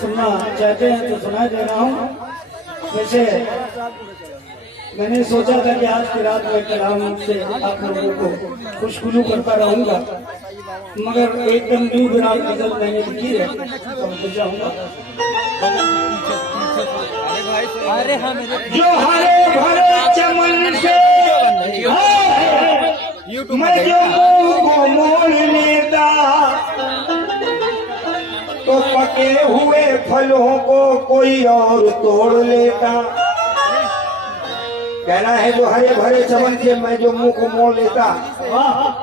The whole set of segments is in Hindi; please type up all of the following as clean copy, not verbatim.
सुनना चाहते हैं तो सुना दे रहा हूँ। वैसे मैंने सोचा था कि आज की रात में कलाम से आप लोगों को खुशगुलू करता रहूंगा, मगर एकदम न्यू बिराल गजल मैंने लिखी है तो जाऊंगा। जो हरे भरे चमन से मैं जो को मोड़ लेता तो पके हुए फलों को कोई और तोड़ लेता। कहना है जो हरे भरे चमन से मैं जो मुंह को मोड़ लेता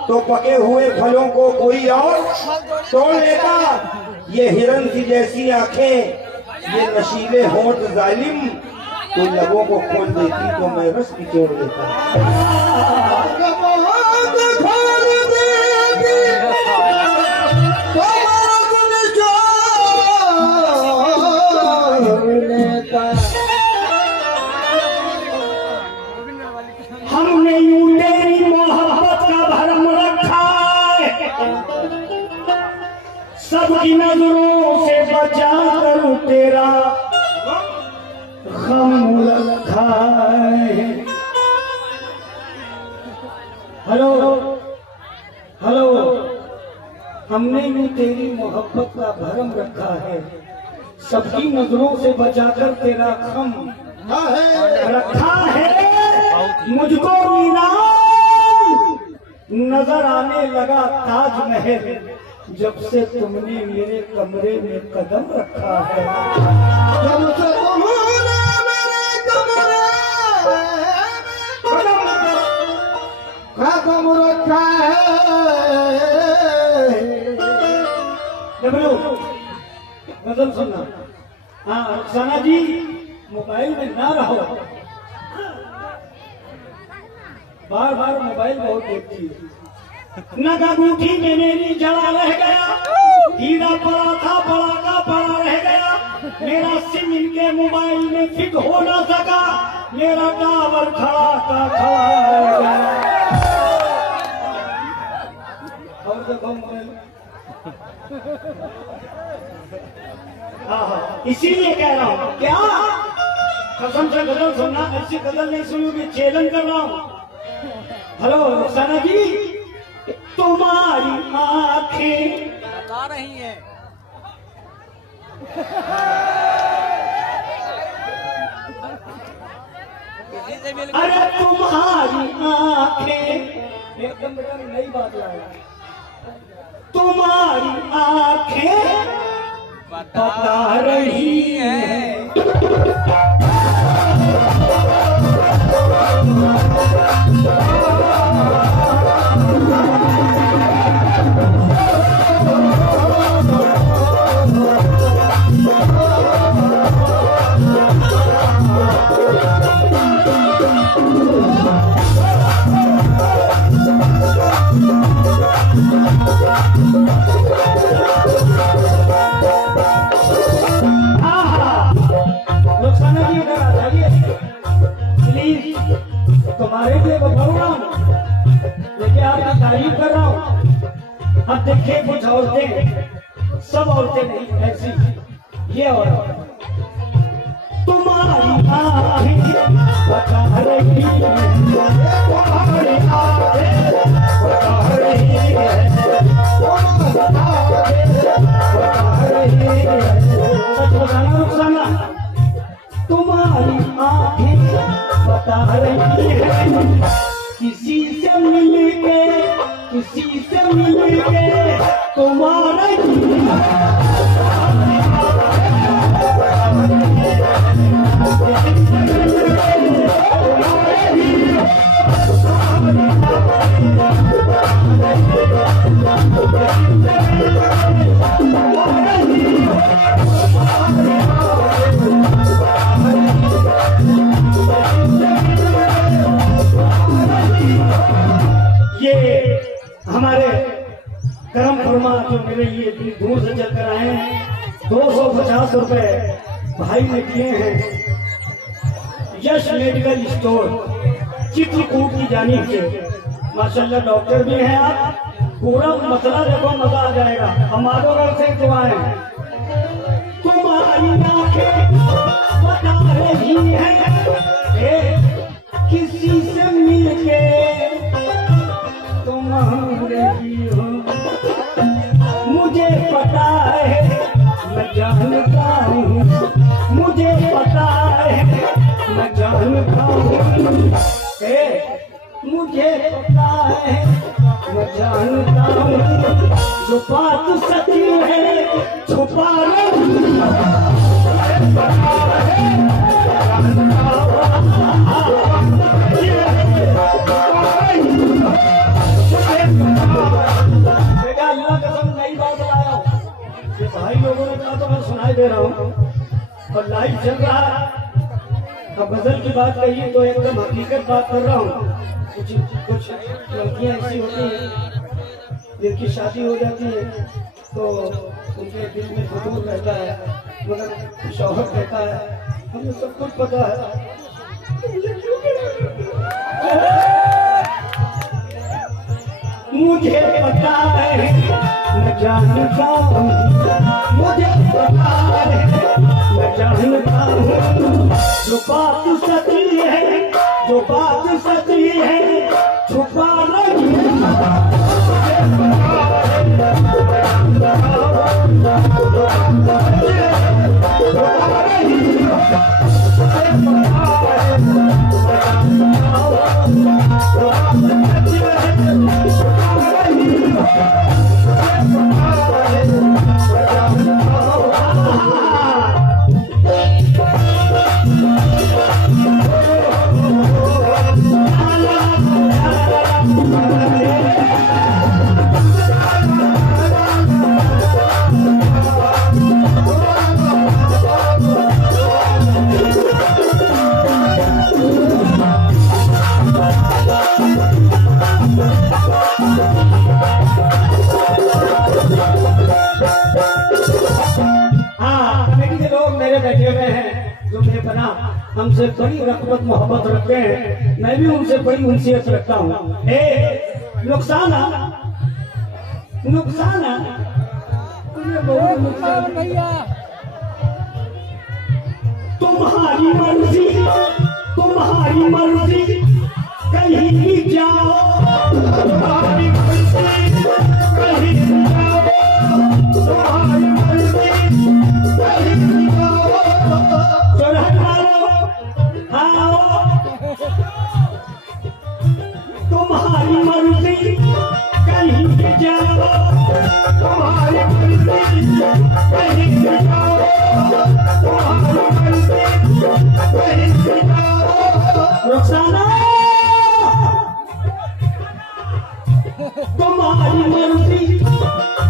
तो पके हुए फलों को कोई और तोड़ लेता। ये हिरन की जैसी आंखें, ये नशीले होंठ जालिम, तो लबों को खोल देती तो मैं रस निचोड़ लेता। हमने यूं तेरी मोहब्बत का भरम रखा है, सबकी नजरों से बचा कर तेरा गम रखा है। हेलो हेलो, हमने यूं तेरी मोहब्बत का भरम रखा है, सबकी नजरों से बचाकर तेरा गम रखा है। मुझको नजर आने लगा ताजमहल, जब से तुमने मेरे कमरे में कदम रखा है। जब से तुमने मेरे कमरे में कदम रखा है। गजल सुनना। हाँ रुखसाना जी, मोबाइल में ना रहो, बार बार मोबाइल बहुत देखती है। नग अंगूठी में मेरी जला रह गया, हीरा पड़ा था पड़ा का पड़ा रह गया, मेरा सिम इनके मोबाइल में फिट हो ना सका, मेरा टावर खड़ा का खड़ा रह गया। और देखो मोबाइल, इसीलिए कह रहा हूँ क्या कसम से गजल सुनना, ऐसी गजल नहीं सुनोगे, चैलेंज कर रहा हूँ। हेलो रुखसाना जी, तुम्हारी आंखें बता रही हैं, अरे तुम्हारी आंखें, एकदम बेटा नई बात लाया, तुम्हारी आंखें बता रही हैं। तुम्हारे लिए बताऊँ ना, लेकिन आपकी तारीफ कर रहा हूँ। अब देखिए कुछ औरतें, सब औरतें नहीं ऐसी, ये औरत तुम्हारी आँखें बता रही है, तुम्हारी आँखें बता रही है, बता रही है। सच बताना रुखसाना, तुम्हारी आँखें बता रही है, किसी से मिलके तुम्हारा ये हमारे करम फरमा जो मेरे लिए इतनी दूर से चल कर आए हैं, 250 रुपए भाई ने दिए हैं यश मेडिकल स्टोर चित्रकूट की जानिब से। माशाल्लाह डॉक्टर भी हैं आप, पूरा मसला देखो, मजा आ जाएगा। हमारे घर से दुआएं, तुम्हारी आंखें बता रही है किसी से मिलके तुम रही हो। मुझे पता है मैं जानता हूँ, मुझे पता है मैं जानता हूँ, मुझे पता है मैं जानता हूँ, जो बात सच्ची है छुपा अल्लाह कसम नई बात लाया। ये भाई लोगों ने कहा तो मैं सुनाई दे रहा हूँ और लाइव चल रहा है। अब गजल की बात कही तो एकदम हकीकत बात कर रहा हूँ। कुछ लड़कियां ऐसी होती हैं जिनकी शादी हो जाती है तो उनके दिल में फुतूर रहता है, मगर शौहर कहता है हमें सब कुछ पता है। मुझे पता है मैं जानता हूँ, मुझे पता है मैं जानता हूँ, जो बात सच्ची है, जो बात सच्ची है छुपा रही बैठे हुए हैं जो बेपना हमसे बड़ी रग़बत मोहब्बत रखते हैं। मैं भी उनसे बड़ी उनसियत रखता हूँ। नुकसाना नुकसाना भैया, तुम्हारी मर्जी, तुम्हारी मर्जी कहीं भी जाओ, तुम्हारी मर्जी कहीं भी जाओ, तुम्हारी मर्जी कहीं भी जाओ, तुम्हारी मर्जी कहीं भी जाओ, तुम्हारी मर्जी कहीं भी जाओ, तुम्हारी मर्जी कहीं भी जाओ। रुखसाना तुम्हारी मर्जी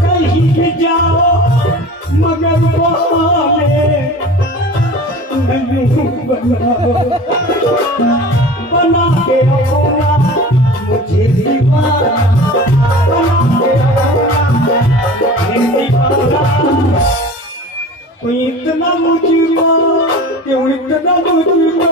कहीं भी जाओ, मगर वहाँ में बना के रखना मुझे दीवाना, बना के रखना मुझे दीवाना। कोई इतना मुझको क्यों, इतना मुझको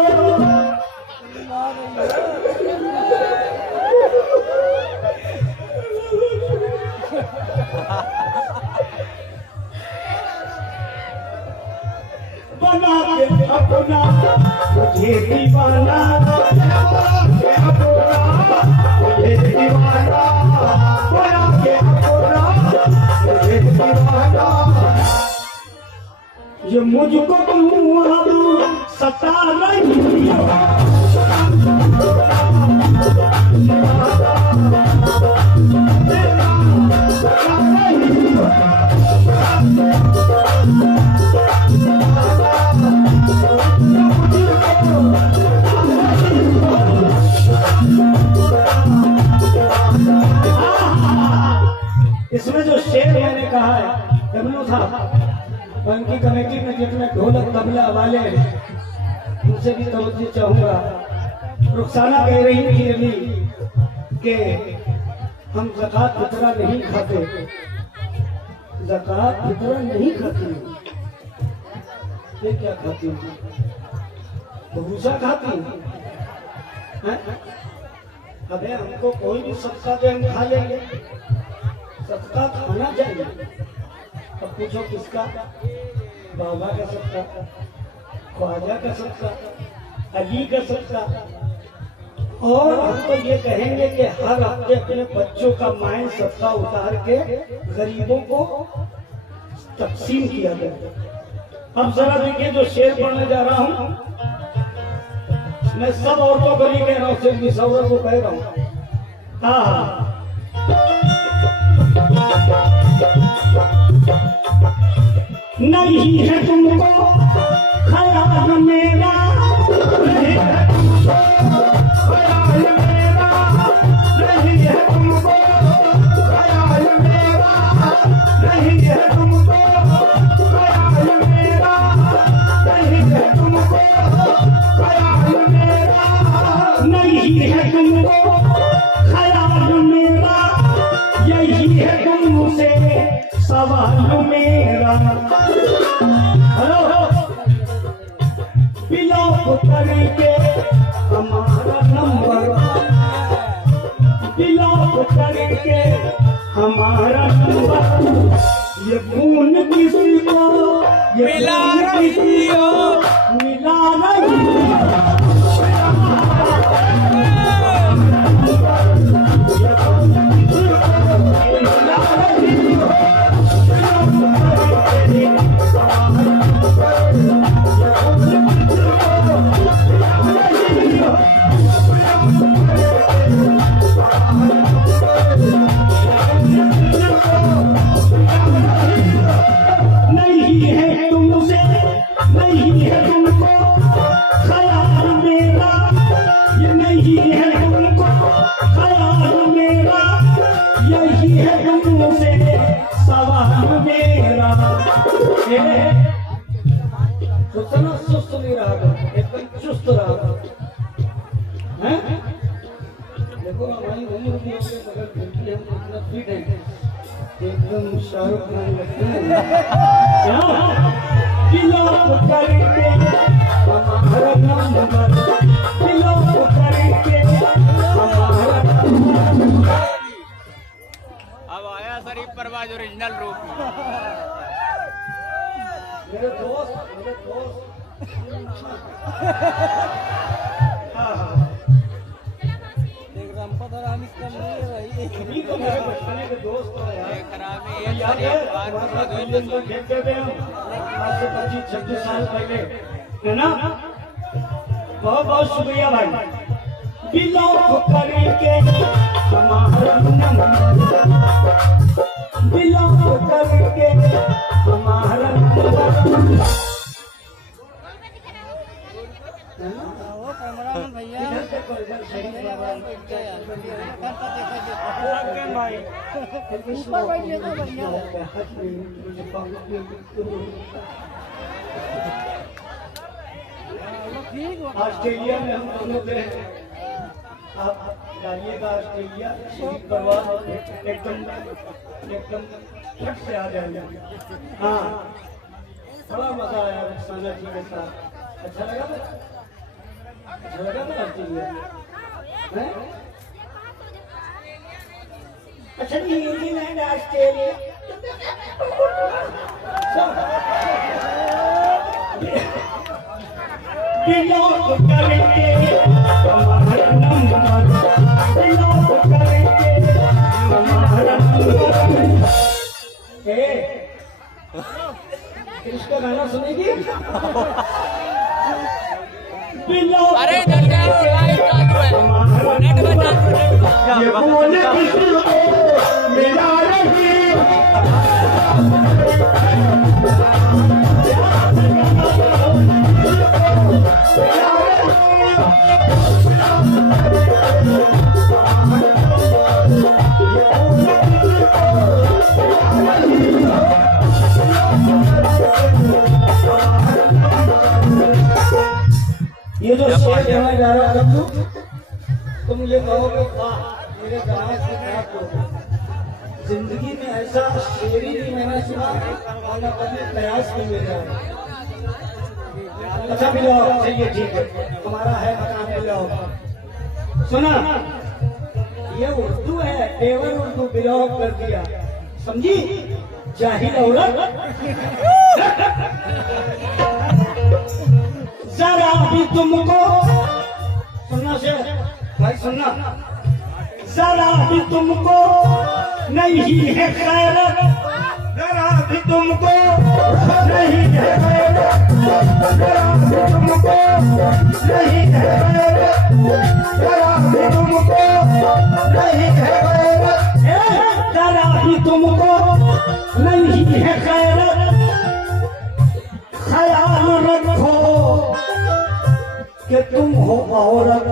बना के अपना मुझे दीवाना, बना के अपना मुझे दीवाना, बना के अपना मुझे दीवाना। ये मुझको तुम सता रही इसमें जो शेर मैंने कहा है डब्लू साहब, उनकी कमेटी में जितने ढोलक तबला वाले उनसे भी तवज्जो चाहूंगा। रुखसाना कह रही थी अभी कि हम ज़कात फितरा नहीं खाते, ज़कात फितरा नहीं खाती। ये क्या खाती हूँ? भूसा खाती हूँ। अबे हमको कोई भी सब्जा दे हम खा लेंगे, सबका खाना चाहिए। अब पूछो किसका? बाबा का सबका, ख्वाजा का सबका, अली का सबका। और हम तो ये कहेंगे कि हर हफ्ते अपने बच्चों का माएँ सबका उतार के गरीबों को तकसीम किया गया। अब जरा देखिए जो शेर पढ़ने जा रहा हूँ, मैं सब औरतों को नहीं कह रहा हूँ, सिर्फ मिसौर को कह रहा हूँ। हाँ, नहीं है तुमको ख्याल मेरा, नहीं है तुमको ख्याल मेरा, नहीं है तुमको ख्याल मेरा, नहीं है तुमको ख्याल मेरा, नहीं है तुमको ख्याल मेरा, नहीं है तुमको ख्याल मेरा, यही है तुमसे सवाल मेरा। हेलो, बिलॉक करके हमारा नंबर, बिलॉक करके हमारा नंबर, ये खून किसी को, ये खून किसी को मिला नहीं। सुतना सुस्त नहीं रहा, एकदम चुस्त रहा। देखो हमारी उम्र भी हो गई मगर फिर भी हम इतना फिट हैं, एकदम शाहरुख खान लगते हैं। बिलॉक करके हमारा नंबर, बिलॉक करके हमारा नंबर। अब आया शरीफ परवाज ओरिजिनल रूप। मेरे दोस्त एक रंपत और हम इसका नहीं है भाई। इन्हीं को मेरे बचपने के दोस्त हो यार। याद है हमारा खेलते थे हम आज से 25-26 साल पहले, है ना? बहुत बहुत शुक्रिया भाई। बिलॉक करके हमारा नंबर, बिलॉक करके हमारा नंबर। वो कैमरामैन भैया इधर देखो, इधर शरीफ बाबा। भाई ऊपर बैठिए तो बढ़िया ठीक हो। ऑस्ट्रेलिया में हम दोनों थे, आप जाइएगा ऑस्ट्रेलिया, शहीद परवाज एकदम फट से आ जाएगा। हाँ, बड़ा मजा आया रक्साना जी के साथ। अच्छा लगा था, अच्छा लगा था ऑस्ट्रेलिया। अच्छा न्यूजीलैंड ऑस्ट्रेलिया बिलॉक करके हमारा नंबर, बिलॉक करके हमारा नंबर। इसका गाना सुनेगी? बिलॉक अरे इधर जाओ, लाइव चालू है, नेट पर चालू है। ये बोल किसी को मिला रही। ये जो शेर कहना जा रहा है, तुम ये कहोगे वाह मेरे गाने से क्या को। जिंदगी में ऐसा शेरी भी मैंने सुना है और न कभी प्रयास भी मिल रहा है। अच्छा बिलॉक, चलिए ठीक है, हमारा है मकान बिलॉक। सुना, ये उर्दू है, तेवर उर्दू बिलॉक कर दिया। समझी? जाहिल औरत। जरा भी तुमको सुनना से भाई सुनना, जरा भी तुमको नहीं है खैरत, जरा भी तुमको नहीं है खैरत, जरा भी तुमको नहीं है खैरत, जरा भी तुमको नहीं है खैरत, जरा भी तुमको नहीं है खैरत, ख्याल रखो कि तुम हो औरत।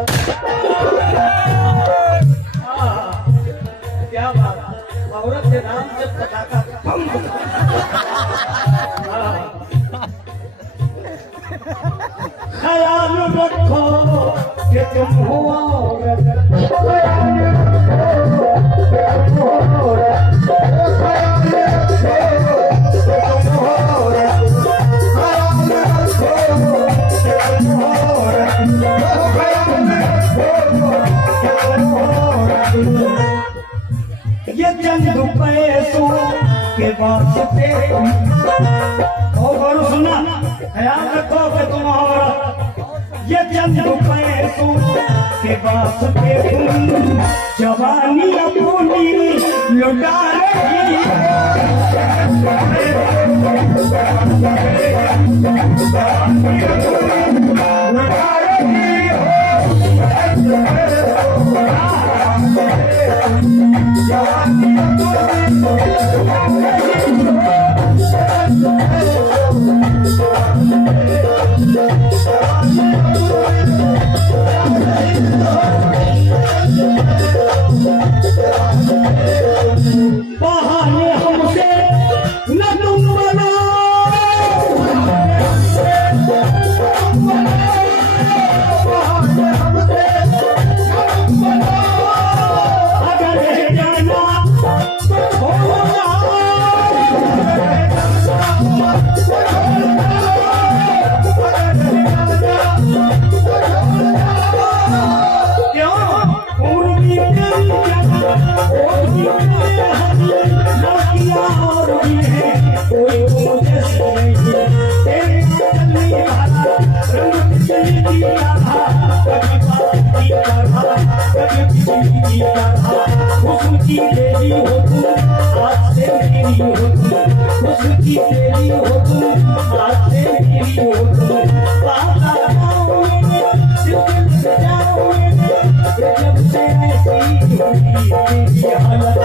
क्या बात, औरत के नाम से पटाखा बम। ख्याल रखो कि तुम हो औरत, ये चंद पैसों के वास्ते। और सुना, ख्याल रखो कि तुम औरत, ये चंद पैसों के वास्ते तुम जवानी अपनी लुटा रही बहाने हमसे न तुम बनो, अगर जाना उसकी तेरी हो तुम आज से मेरी हो तुम, उसकी तेरी हो तुम आज से मेरी हो तुम, पाता जाओगे दिल से जाओगे जब से ऐसी होगी मेरी हालत,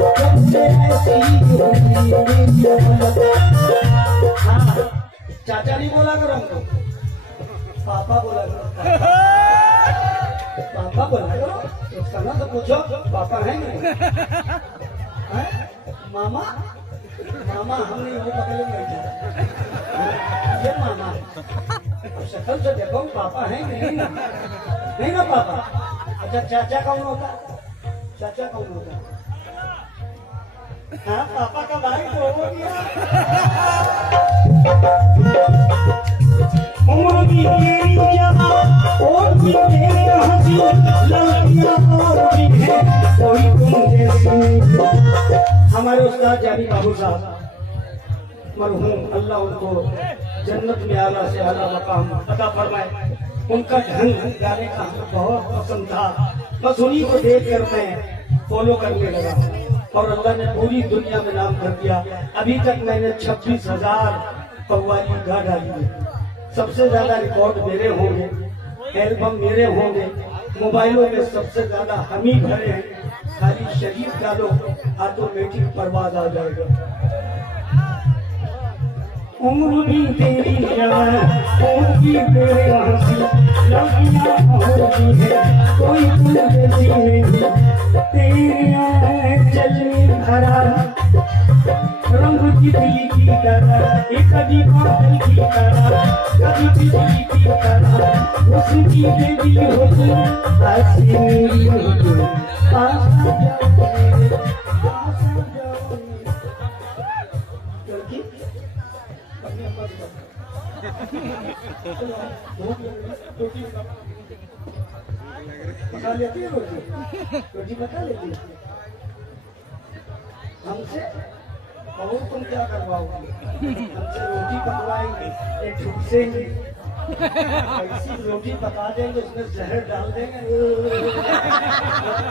जब से ऐसी होगी मेरी हालत। हाँ, चाचा नहीं बोला करो हमको, पापा बोला करो, पापा बोला करो। उसका ना तो पूछो पापा है नहीं, मामा मामा हम नहीं, वो पकड़े नहीं जाता, ये मामा शक्ल से देखो पापा है नहीं ना, नहीं ना पापा। अच्छा चाचा कौन होता, चाचा कौन होता? हाँ पापा का भाई तो हो गया। उम्र भी तेरी जमा और भी तेरे हंसी, लड़कियां और भी है कोई तुम जैसी। हमारे उस्ताद जानी बाबू साहब मरहूम, अल्लाह उनको जन्नत में आला से आला मकाम अता फरमाए। उनका ढंग गाने का हमें बहुत पसंद था, बस उन्हीं को देख कर मैं फॉलो करने लगा और अल्लाह ने पूरी दुनिया में नाम कर दिया। अभी तक मैंने 26,000 कव्वाली गा डाली है। सबसे ज्यादा रिकॉर्ड मेरे होंगे, एल्बम मेरे होंगे, मोबाइलों में सबसे ज्यादा हम ही भरे हैं। खाली शरीफ डालो ऑटोमेटिक परवाज आ जाएगा। उम्र भी तेरी जवान उम्र भी तेरे हंसी, लड़कियां होती है कोई तुम जैसी नहीं, तेरी आँखें चलने भरा रंग की दिली की तरह, एक कभी बादल की तरह, कभी बिजली की तरह, उसकी बेबी हो तुम ऐसी मेरी हो तुम, पास आ जाओ मेरे, पास आ जाओ मेरे। लड़की अपने पास पका लेती है रोटी, रोटी पका लेती है। हमसे और तुम क्या करवाओगे? हमसे रोटी पकवाएंगे, ये ठुकसेंगे, ऐसी रोटी पका देंगे, उसमें जहर डाल देंगे,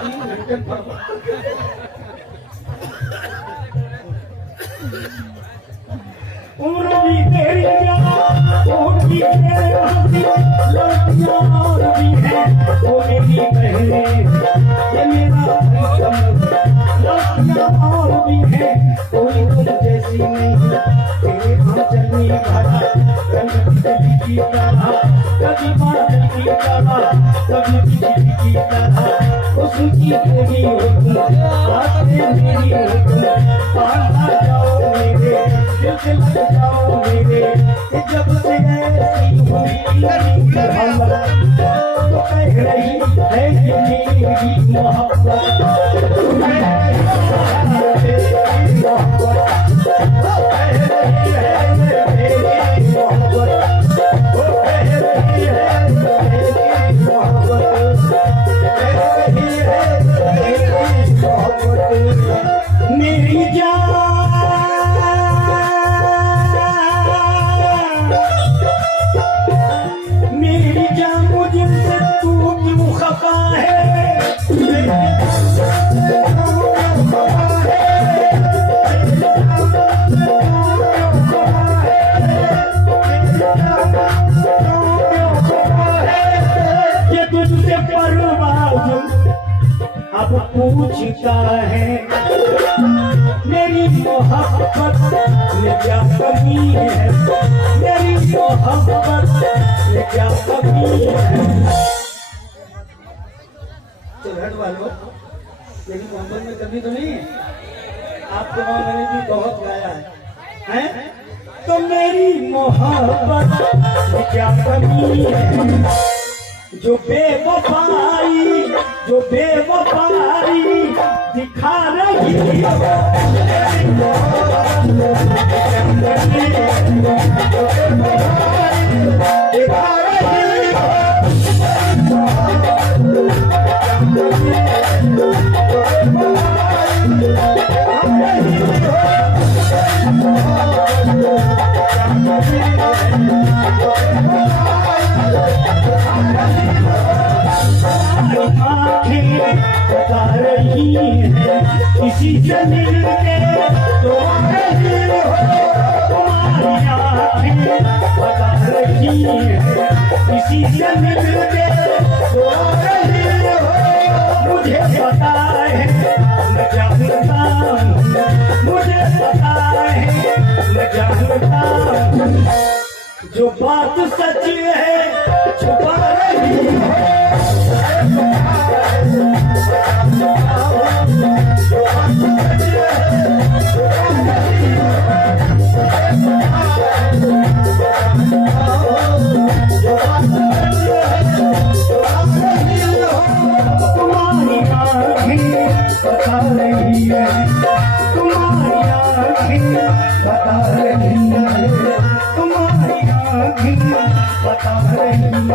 3 घंटे पर। उम्र भी तेरी और भी तेरे हंसी, लड़कियां और भी हैं वो मेरी बहनें, ये मेरा प्रीतम। लड़कियां और भी हैं कोई तुम जैसी नहीं, तेरे आंचल में भरा रंग बिजली की तरह, कभी बादल की तरह, कभी बिजली की तरह, उसकी तेरी हो तुम, आंखें मेरी हो तुम, पाना जाओ मेरे, दिल से लग जाओ मेरे, कि जब से ऐसी हुई मोहब्बत, तो कह रही है कि मेरी मोहब्बत, कह रही है मेरी मोहब्बत, कह रही है मेरी मोहब्बत, कह रही है मेरी मोहब्बत, कह रही है मेरी मोहब्बत, मेरी जान, मेरी जान मुझसे तू क्यों खफा है, ये तुझसे परवाज़ अब पूछता है, मेरी मोहब्बत में क्या कमी है, मेरी मोहब्बत में क्या कमी है। तो हट वालों, मेरी मोहब्बत में कभी तो नहीं है? आपके वहां मैंने भी बहुत गाया है? तो मेरी मोहब्बत में क्या कमी है, जो बेवफाई दिखा रही है, दिखा रही बता रही है, किसी से मिलके तो आ रही हो, तुम्हारी आँखें बता रही है, किसी से मिलके तो आ रही हो, मुझे पता है मैं जानता हूँ, मुझे पता है मैं जानता हूँ, जो बात सच है छुपा रही है, तुम्हारी आँखें बता रही है, तुम्हारी आँखें बता रही है, तुम्हारी आँखें बता रही है।